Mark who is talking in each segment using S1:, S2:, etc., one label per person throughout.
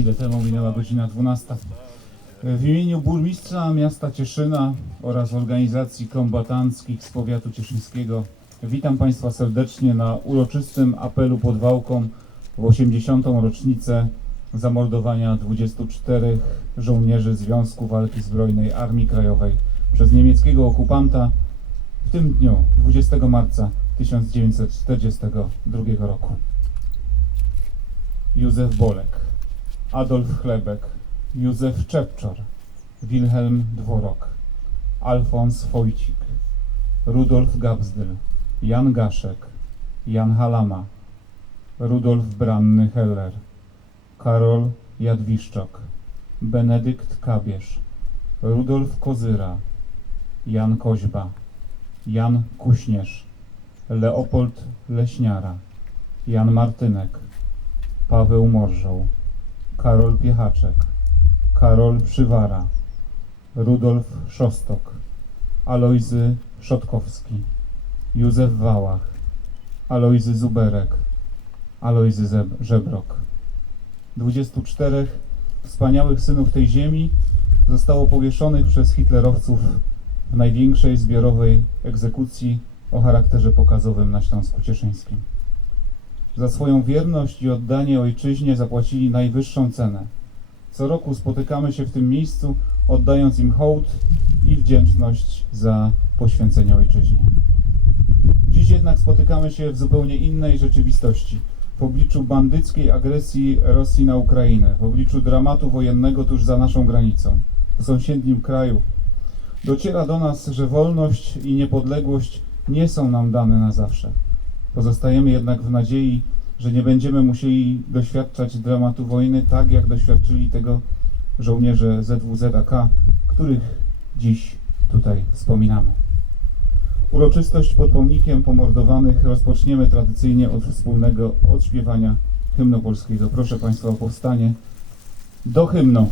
S1: Chwilę temu minęła godzina 12. W imieniu burmistrza miasta Cieszyna oraz organizacji kombatanckich z powiatu cieszyńskiego witam Państwa serdecznie na uroczystym apelu pod Wałką w 80. rocznicę zamordowania 24 żołnierzy Związku Walki Zbrojnej Armii Krajowej przez niemieckiego okupanta w tym dniu, 20 marca 1942 roku. Józef Bolek, Adolf Chlebek, Józef Czepczor, Wilhelm Dworok, Alfons Wojcik, Rudolf Gabsdyl, Jan Gaszek, Jan Halama, Rudolf Branny Heller, Karol Jadwiszczok, Benedykt Kabierz, Rudolf Kozyra, Jan Koźba, Jan Kuśnierz, Leopold Leśniara, Jan Martynek, Paweł Morżoł, Karol Piechaczek, Karol Przywara, Rudolf Szostok, Alojzy Szotkowski, Józef Wałach, Alojzy Zuberek, Alojzy Zeb- Żebrok. 24 wspaniałych synów tej ziemi zostało powieszonych przez hitlerowców w największej zbiorowej egzekucji o charakterze pokazowym na Śląsku Cieszyńskim. Za swoją wierność i oddanie ojczyźnie zapłacili najwyższą cenę. Co roku spotykamy się w tym miejscu, oddając im hołd i wdzięczność za poświęcenie ojczyźnie. Dziś jednak spotykamy się w zupełnie innej rzeczywistości. W obliczu bandyckiej agresji Rosji na Ukrainę, w obliczu dramatu wojennego tuż za naszą granicą, w sąsiednim kraju, dociera do nas, że wolność i niepodległość nie są nam dane na zawsze. Pozostajemy jednak w nadziei, że nie będziemy musieli doświadczać dramatu wojny tak, jak doświadczyli tego żołnierze ZWZAK, których dziś tutaj wspominamy. Uroczystość pod pomnikiem pomordowanych rozpoczniemy tradycyjnie od wspólnego odśpiewania hymnu polskiego. Proszę Państwa o powstanie do hymnu.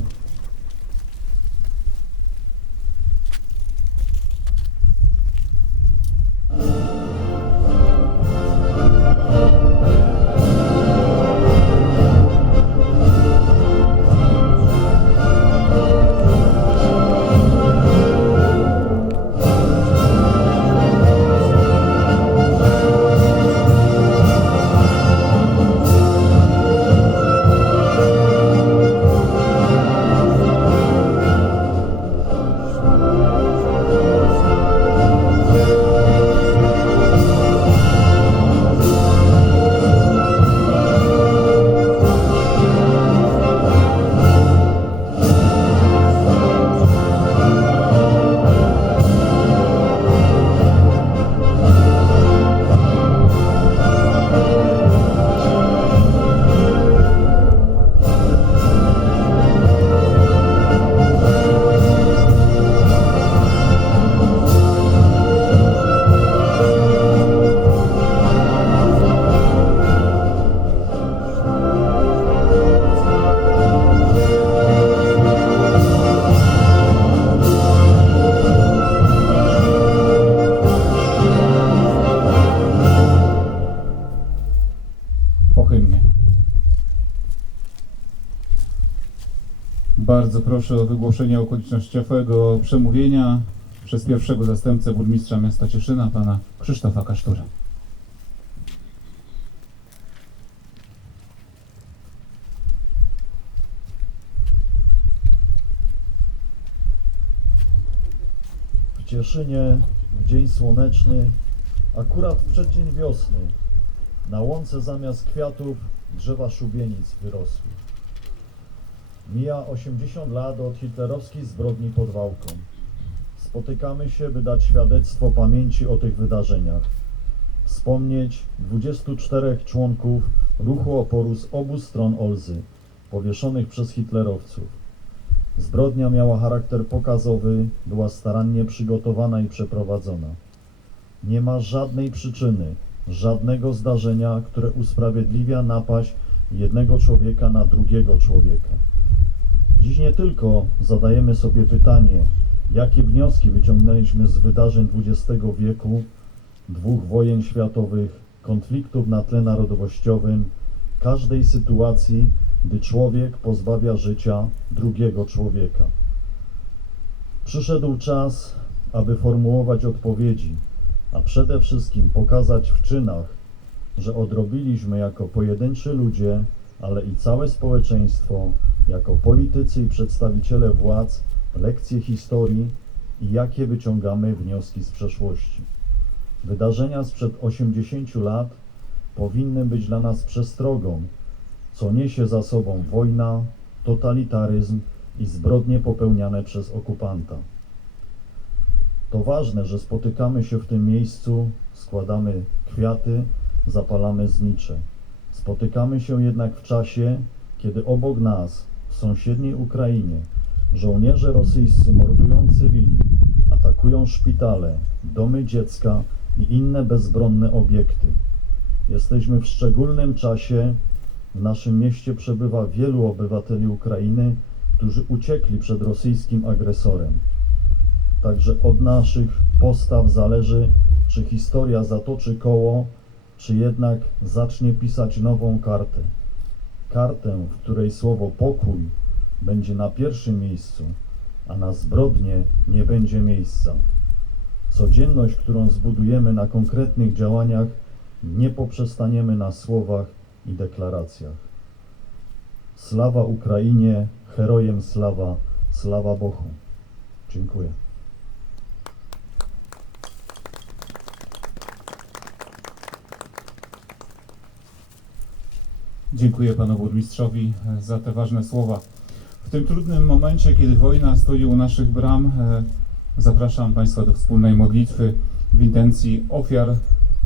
S1: Proszę o wygłoszenie okolicznościowego przemówienia przez pierwszego zastępcę burmistrza miasta Cieszyna, pana Krzysztofa Kasztura.
S2: w Cieszynie w dzień słoneczny, akurat w przeddzień wiosny, na łące zamiast kwiatów drzewa szubienic wyrosły. Mija 80 lat od hitlerowskiej zbrodni pod Wałką. Spotykamy się, by dać świadectwo pamięci o tych wydarzeniach. Wspomnieć 24 członków ruchu oporu z obu stron Olzy, powieszonych przez hitlerowców. Zbrodnia miała charakter pokazowy, była starannie przygotowana i przeprowadzona. Nie ma żadnej przyczyny, żadnego zdarzenia, które usprawiedliwia napaść jednego człowieka na drugiego człowieka. Dziś nie tylko zadajemy sobie pytanie, jakie wnioski wyciągnęliśmy z wydarzeń XX wieku, dwóch wojen światowych, konfliktów na tle narodowościowym, każdej sytuacji, gdy człowiek pozbawia życia drugiego człowieka. Przyszedł czas, aby formułować odpowiedzi, a przede wszystkim pokazać w czynach, że odrobiliśmy jako pojedynczy ludzie, ale i całe społeczeństwo, jako politycy i przedstawiciele władz, lekcje historii i jakie wyciągamy wnioski z przeszłości. Wydarzenia sprzed 80 lat powinny być dla nas przestrogą, co niesie za sobą wojna, totalitaryzm i zbrodnie popełniane przez okupanta. To ważne, że spotykamy się w tym miejscu, składamy kwiaty, zapalamy znicze. Spotykamy się jednak w czasie, kiedy obok nas, sąsiedniej Ukrainie, żołnierze rosyjscy mordują cywili, atakują szpitale, domy dziecka i inne bezbronne obiekty. Jesteśmy w szczególnym czasie. W naszym mieście przebywa wielu obywateli Ukrainy, którzy uciekli przed rosyjskim agresorem. Także od naszych postaw zależy, czy historia zatoczy koło, czy jednak zacznie pisać nową kartę. Kartę, w której słowo pokój będzie na pierwszym miejscu, a na zbrodnie nie będzie miejsca. Codzienność, którą zbudujemy na konkretnych działaniach, nie poprzestaniemy na słowach i deklaracjach. Slawa Ukrainie, herojem slawa, slawa Bohu. Dziękuję.
S1: Dziękuję panu burmistrzowi e, za te ważne słowa. W tym trudnym momencie, kiedy wojna stoi u naszych bram, e, zapraszam państwa do wspólnej modlitwy w intencji ofiar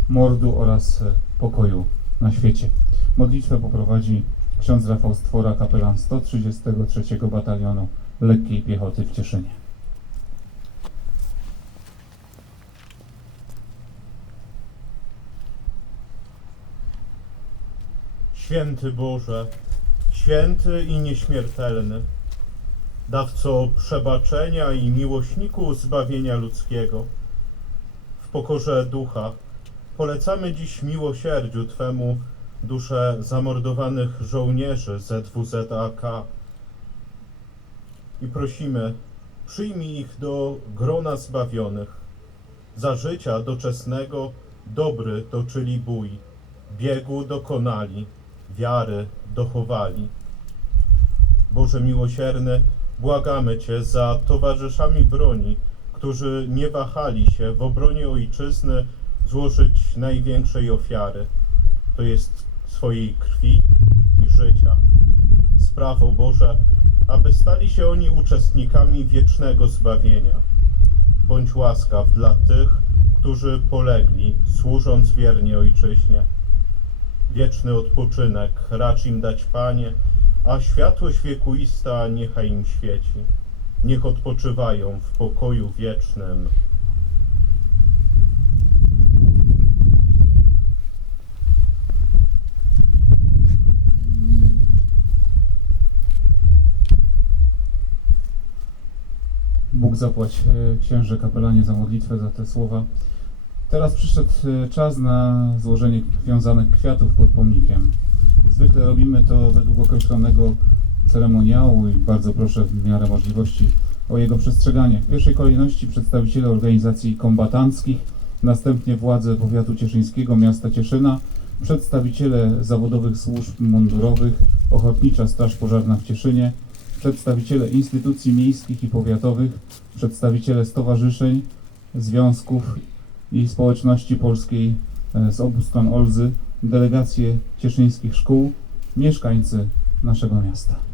S1: mordu oraz e, pokoju na świecie. Modlitwę poprowadzi ksiądz Rafał Stwora, kapelan 133 Batalionu Lekkiej Piechoty w Cieszynie.
S3: Święty Boże, święty i nieśmiertelny, dawco przebaczenia i miłośniku zbawienia ludzkiego, w pokorze ducha polecamy dziś miłosierdziu Twemu dusze zamordowanych żołnierzy ZWZAK i prosimy, przyjmij ich do grona zbawionych. Za życia doczesnego dobry toczyli bój, biegu dokonali, wiary dochowali. Boże miłosierny, błagamy Cię za towarzyszami broni, którzy nie wahali się w obronie Ojczyzny złożyć największej ofiary, to jest swojej krwi i życia. Spraw, o Boże, aby stali się oni uczestnikami wiecznego zbawienia. Bądź łaskaw dla tych, którzy polegli, służąc wiernie Ojczyźnie wieczny odpoczynek racz im dać Panie, a światłość wiekuista niechaj im świeci. Niech odpoczywają w pokoju wiecznym.
S1: Bóg zapłać e, księże kapelanie za modlitwę, za te słowa. Teraz przyszedł e, czas na złożenie wiązanych kwiatów pod pomnikiem. Zwykle robimy to według określonego ceremoniału i bardzo proszę w miarę możliwości o jego przestrzeganie. W pierwszej kolejności przedstawiciele organizacji kombatanckich, następnie władze powiatu cieszyńskiego, miasta Cieszyna, przedstawiciele zawodowych służb mundurowych, Ochotnicza Straż Pożarna w Cieszynie, przedstawiciele instytucji miejskich i powiatowych, przedstawiciele stowarzyszeń, związków i społeczności polskiej e, z obu stron Olzy, delegacje cieszyńskich szkół, mieszkańcy naszego miasta.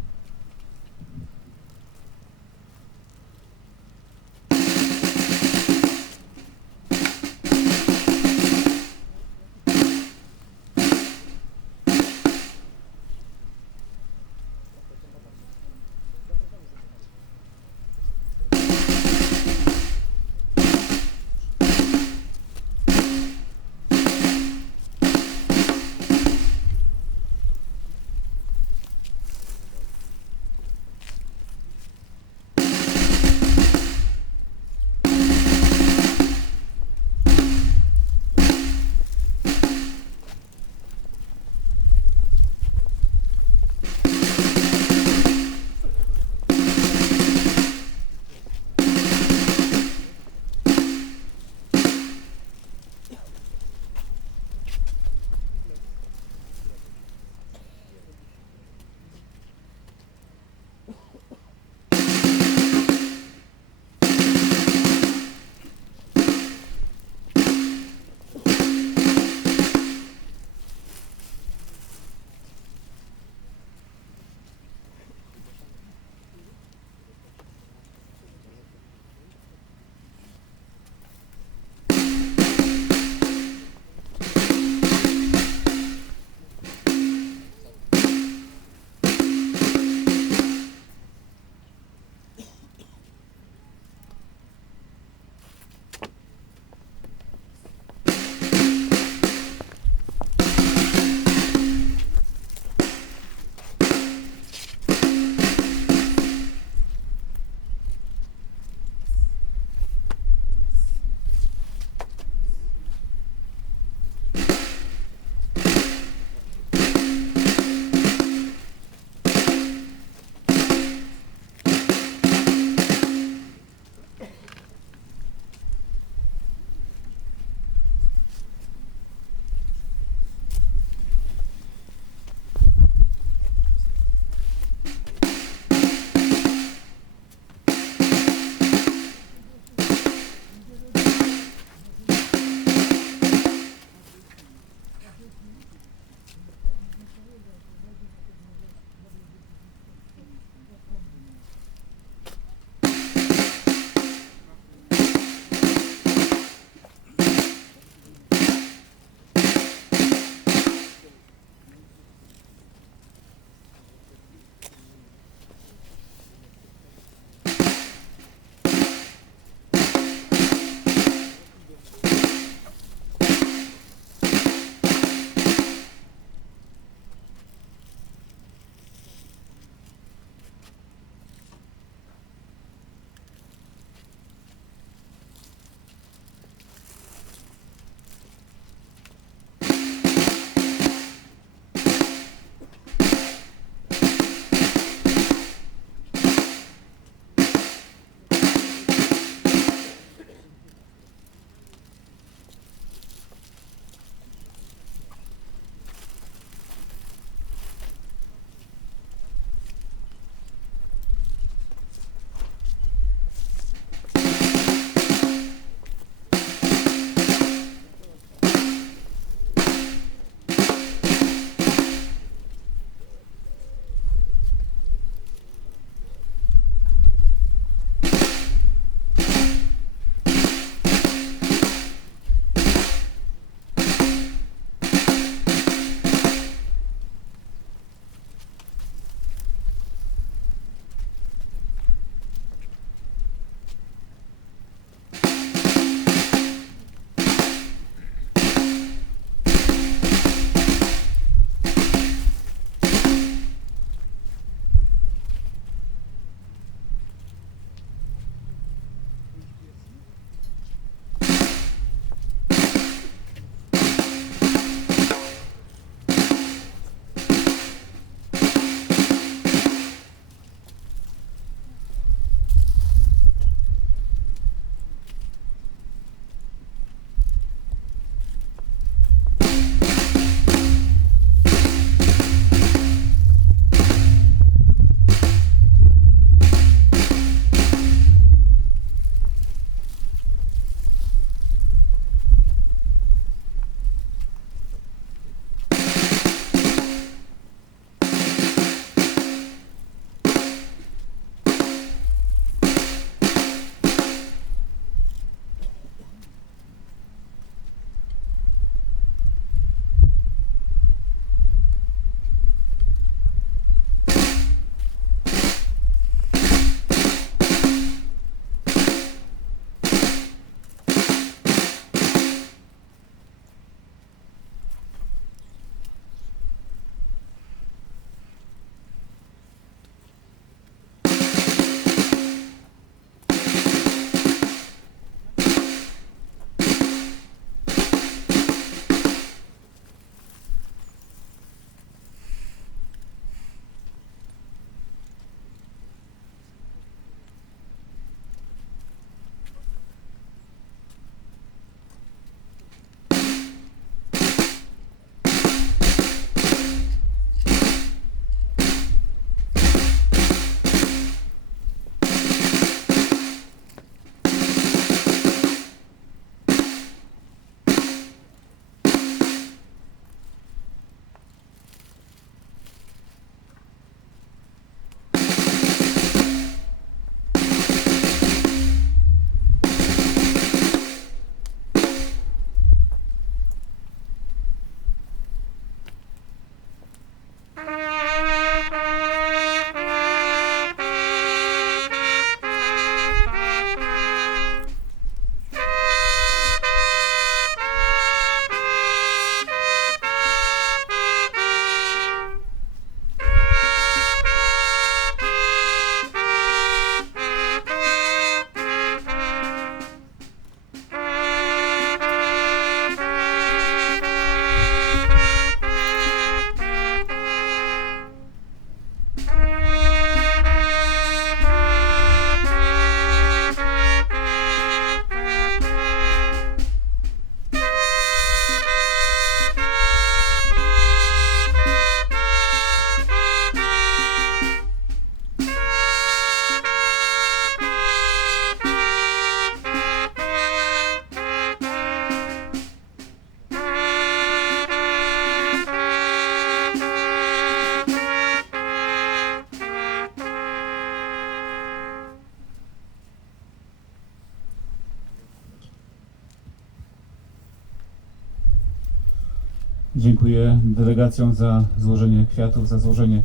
S1: Dziękuję delegacjom za złożenie kwiatów, za złożenie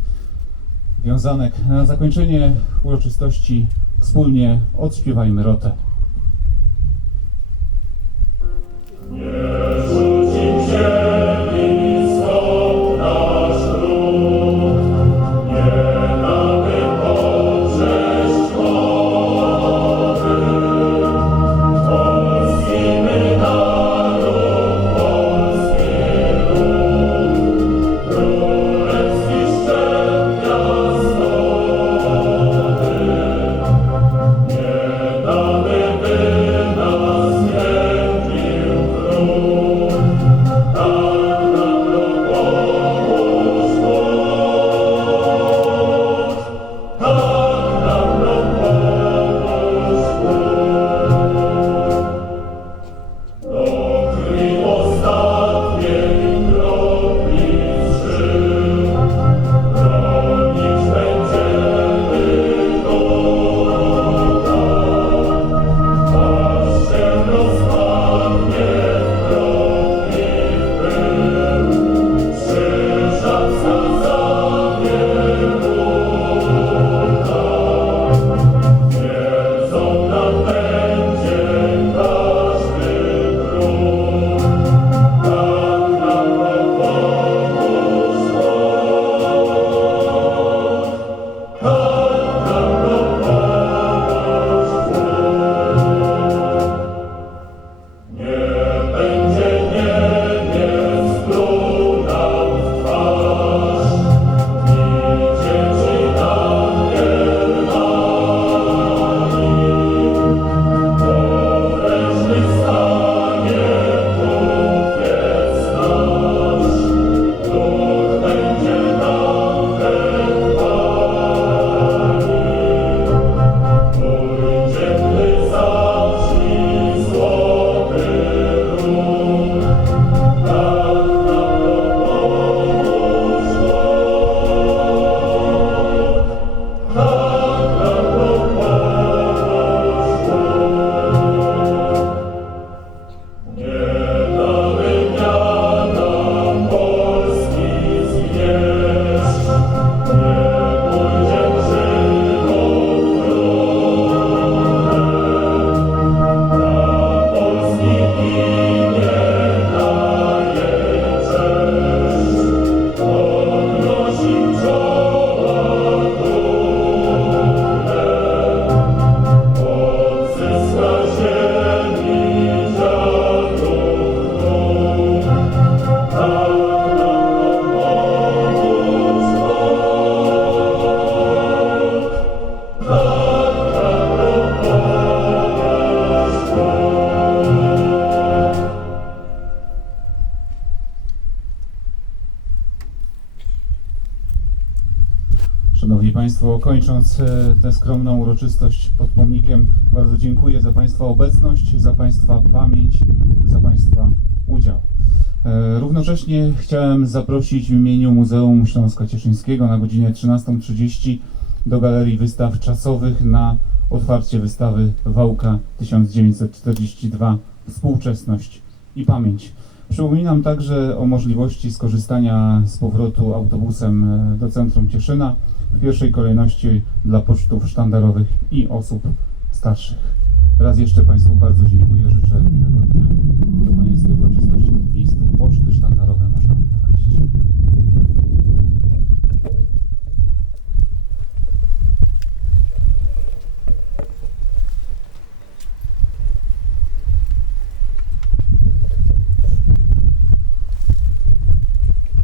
S1: wiązanek. Na zakończenie uroczystości wspólnie odśpiewajmy rotę. Kończąc e, tę skromną uroczystość pod pomnikiem, bardzo dziękuję za Państwa obecność, za Państwa pamięć, za Państwa udział. E, Równocześnie chciałem zaprosić w imieniu Muzeum Śląska Cieszyńskiego na godzinę 13.30 do Galerii Wystaw Czasowych na otwarcie wystawy Wałka 1942 Współczesność i Pamięć. Przypominam także o możliwości skorzystania z powrotu autobusem e, do centrum Cieszyna w pierwszej kolejności dla pocztów sztandarowych i osób starszych. Raz jeszcze Państwu bardzo dziękuję, życzę miłego dnia.